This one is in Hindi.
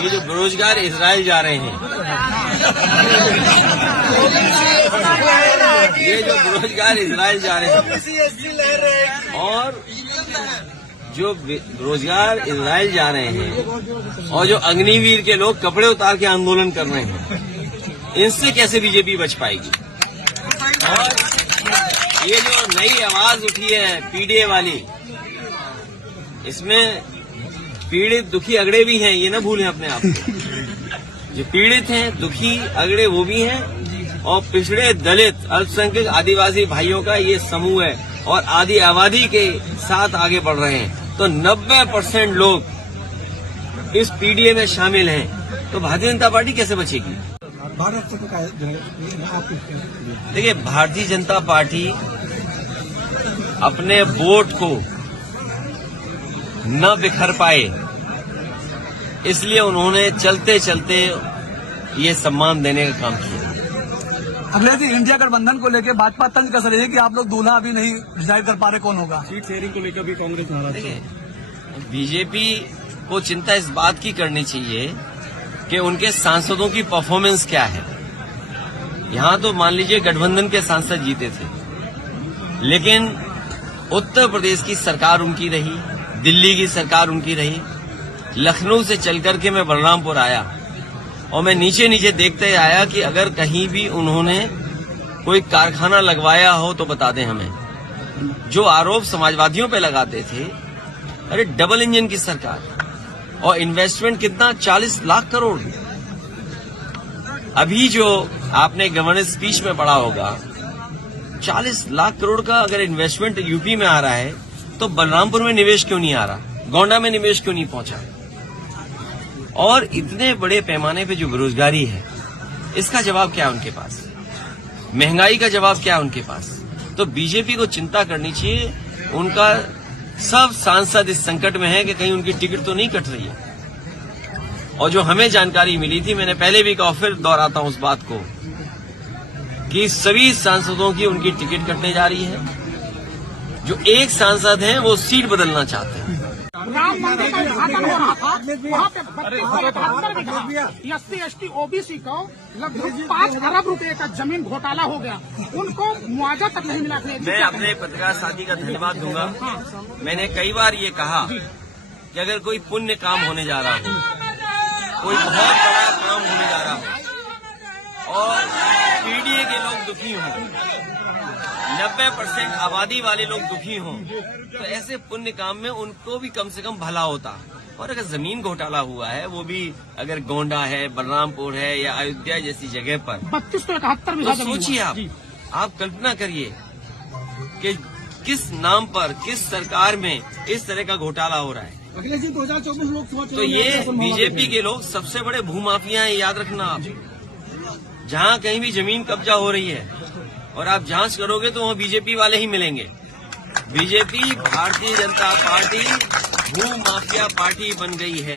ये जो बेरोजगार इजराइल जा रहे हैं, ये जो बेरोजगार इजराइल जा रहे हैं और जो बेरोजगार इजराइल जा रहे हैं और जो अग्निवीर के लोग कपड़े उतार के आंदोलन कर रहे हैं, इनसे कैसे बीजेपी बच पाएगी। और ये जो नई आवाज उठी है पीडीए वाली, इसमें पीड़ित दुखी अगड़े भी हैं, ये ना भूलें अपने आप को। जो पीड़ित हैं, दुखी अगड़े वो भी हैं, और पिछड़े दलित अल्पसंख्यक आदिवासी भाइयों का ये समूह है और आदि आबादी के साथ आगे बढ़ रहे हैं। तो 90% लोग इस पीडीए में शामिल हैं, तो भारतीय जनता पार्टी कैसे बचेगी। देखिए, भारतीय जनता पार्टी अपने वोट को न बिखर पाए, इसलिए उन्होंने चलते चलते ये सम्मान देने का काम किया। अगले दिन इंडिया गठबंधन को लेकर भाजपा तंज कस रही है कि आप लोग दूल्हा अभी नहीं डिसाइड कर पा रहे कौन होगा। सीट शेयरिंग को लेकर भी कांग्रेस नाराज है। बीजेपी को चिंता इस बात की करनी चाहिए कि उनके सांसदों की परफॉर्मेंस क्या है। यहां तो मान लीजिए गठबंधन के सांसद जीते थे, लेकिन उत्तर प्रदेश की सरकार उनकी रही, दिल्ली की सरकार उनकी रही। लखनऊ से चलकर के मैं बलरामपुर आया और मैं नीचे नीचे देखते आया कि अगर कहीं भी उन्होंने कोई कारखाना लगवाया हो तो बता दें हमें। जो आरोप समाजवादियों पे लगाते थे, अरे डबल इंजन की सरकार, और इन्वेस्टमेंट कितना, 40 लाख करोड़। अभी जो आपने गवर्नेंस स्पीच में पढ़ा होगा, 40 लाख करोड़ का अगर इन्वेस्टमेंट यूपी में आ रहा है, तो बलरामपुर में निवेश क्यों नहीं आ रहा, गोंडा में निवेश क्यों नहीं पहुंचा। और इतने बड़े पैमाने पे जो बेरोजगारी है, इसका जवाब क्या है उनके पास, महंगाई का जवाब क्या है उनके पास। तो बीजेपी को चिंता करनी चाहिए। उनका सब सांसद इस संकट में है कि कहीं उनकी टिकट तो नहीं कट रही है। और जो हमें जानकारी मिली थी, मैंने पहले भी कहा, फिर दोहराता हूं उस बात को, कि सभी सांसदों की उनकी टिकट कटने जा रही है। जो एक सांसद हैं वो सीट बदलना चाहते हैं। राम मंदिर का उद्घाटन हो रहा था, वहाँ पे 32 SC ST OBC को लगभग 5 अरब रुपए का जमीन घोटाला हो गया, उनको मुआवजा तक नहीं मिला। मैं अपने पत्रकार साथी का धन्यवाद दूंगा। मैंने कई बार ये कहा कि अगर कोई पुण्य काम होने जा रहा हो, कोई बहुत बड़ा काम होने जा रहा हो और पीडीए के लोग दुखी हों, 90% आबादी वाले लोग दुखी हों, तो ऐसे पुण्य काम में उनको भी कम से कम भला होता। और अगर जमीन घोटाला हुआ है, वो भी अगर गोंडा है, बलरामपुर है या अयोध्या जैसी जगह पर, 32 तो 71 तो सोचिए आप कल्पना करिए कि किस नाम पर, किस सरकार में इस तरह का घोटाला हो रहा है। अखिलेश जी 2024 लोग सोच तो ये बीजेपी के लोग सबसे बड़े भूमाफिया हैं, याद रखना आप। जहां कहीं भी जमीन कब्जा हो रही है और आप जांच करोगे तो वहां बीजेपी वाले ही मिलेंगे। बीजेपी, भारतीय जनता पार्टी भू माफिया पार्टी बन गई है।